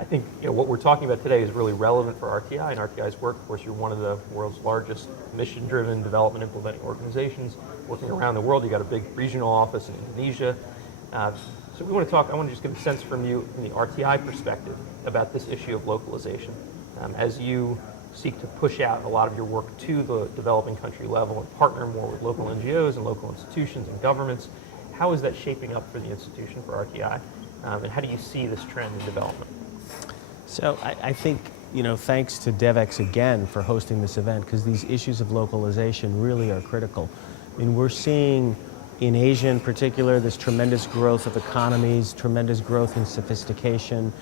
I think what we're talking about today is really relevant for RTI and RTI's work. Of course, you're one of the world's largest mission-driven development implementing organizations working around the world. You got a big regional office in Indonesia. So we want to talk, I want to just get a sense from you, from the RTI perspective, about this issue of localization. As you seek to push out a lot of your work to the developing country level and partner more with local NGOs and local institutions and governments, how is that shaping up for the institution, for RTI? And how do you see this trend in development? So I think, thanks to Devex again for hosting this event, because these issues of localization really are critical. I mean, we're seeing in Asia in particular this tremendous growth of economies, tremendous growth in sophistication.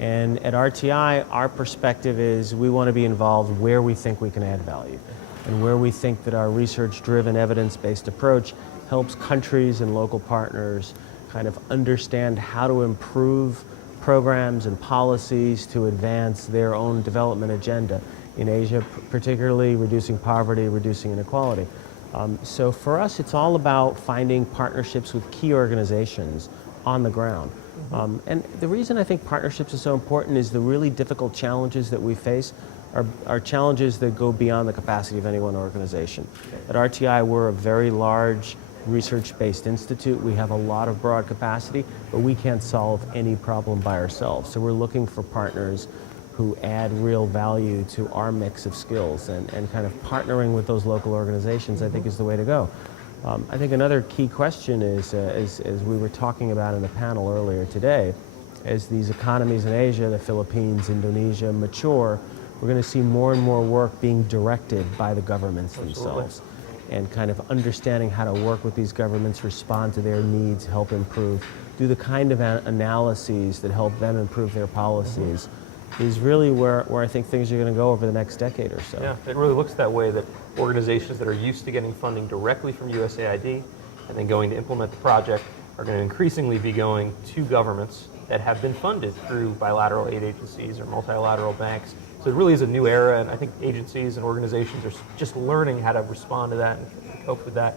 And at RTI, our perspective is we want to be involved where we think we can add value and where we think that our research-driven, evidence-based approach helps countries and local partners kind of understand how to improve programs and policies to advance their own development agenda. In Asia, particularly reducing poverty, reducing inequality. So for us, it's all about finding partnerships with key organizations on the ground. And the reason I think partnerships are so important is the really difficult challenges that we face are challenges that go beyond the capacity of any one organization. At RTI, we're a very large research-based institute. We have a lot of broad capacity, but we can't solve any problem by ourselves. So we're looking for partners who add real value to our mix of skills, and kind of partnering with those local organizations, I think, is the way to go. I think another key question is, as we were talking about in the panel earlier today, as these economies in Asia, the Philippines, Indonesia, mature, we're going to see more and more work being directed by the governments themselves, and kind of understanding how to work with these governments, respond to their needs, help improve, do the kind of analyses that help them improve their policies. Is really where I think things are going to go over the next decade or so. Yeah, it really looks that way, that organizations that are used to getting funding directly from USAID and then going to implement the project are going to increasingly be going to governments that have been funded through bilateral aid agencies or multilateral banks. So it really is a new era, and I think agencies and organizations are just learning how to respond to that and cope with that.